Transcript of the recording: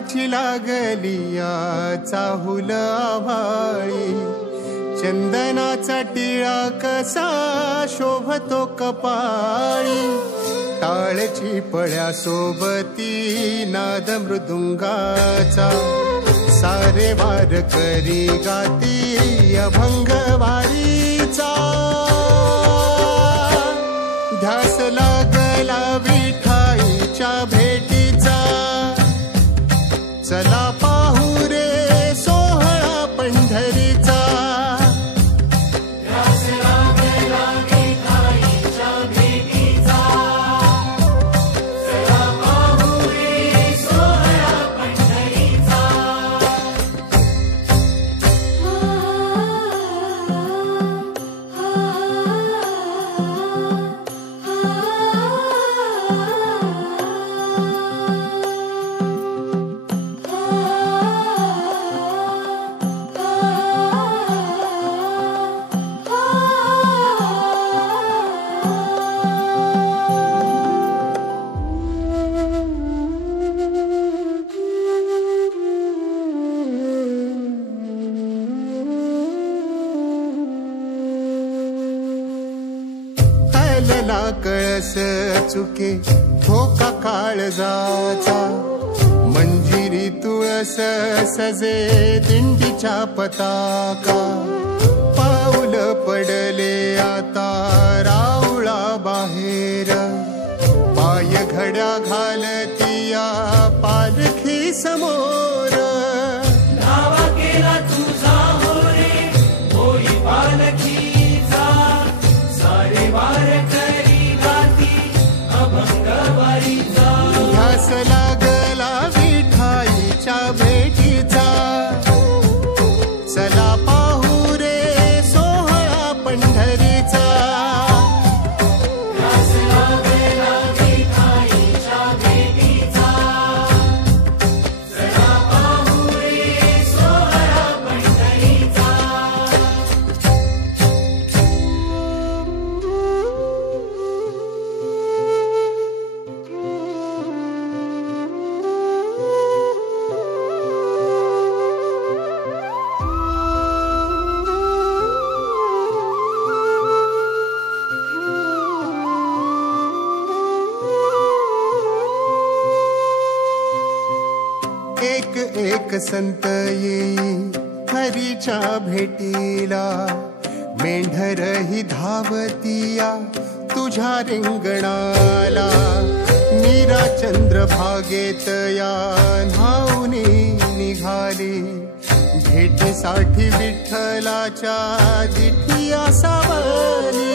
पावसाची लागलिया चाहुल आभाळी, चंदनाचा टिळा कसा शोभतो कपाळी, टाळची पळ्या सोबती नाद मृदुंगाचा, सारे वार करी गाती अभंग वारीचा, ध्यास लागला विठाईच्या भेटीचा, चला पाहू रे सोहळा पंढरीचा, ध्यास लागला विठाईच्या भेटीचा, चला पाहू रे सोहळा पंढरीचा. हलला कळस चुके धोका काळजाचा, मंजिरी तुळस सजे दिंडीच्या पताका, पाऊल पडले आता राऊळा बाहेर, पाय घड्या घालतिया पालखी समोर, नावा केला तुझा हो रे होई पालखीचा, सारे वार करी गाती अभंग वारीचा. ध्यास लागला विठाईच्या भेटीचा, चला पाहू रे सोहळा पंढरीचा, ध्यास लागला विठाईच्या भेटीचा, चला पाहू रे सोहळा पंढरीचा. एक एक संत येई हरीच्या भेटीला, मेंढर ही धावतिया तुझ्या रिंगणाला, मीरा चंद्र भागेत या न्हाऊनी निघाली, भेटीसाठी विठ्ठलाच्या जिठिया सावली.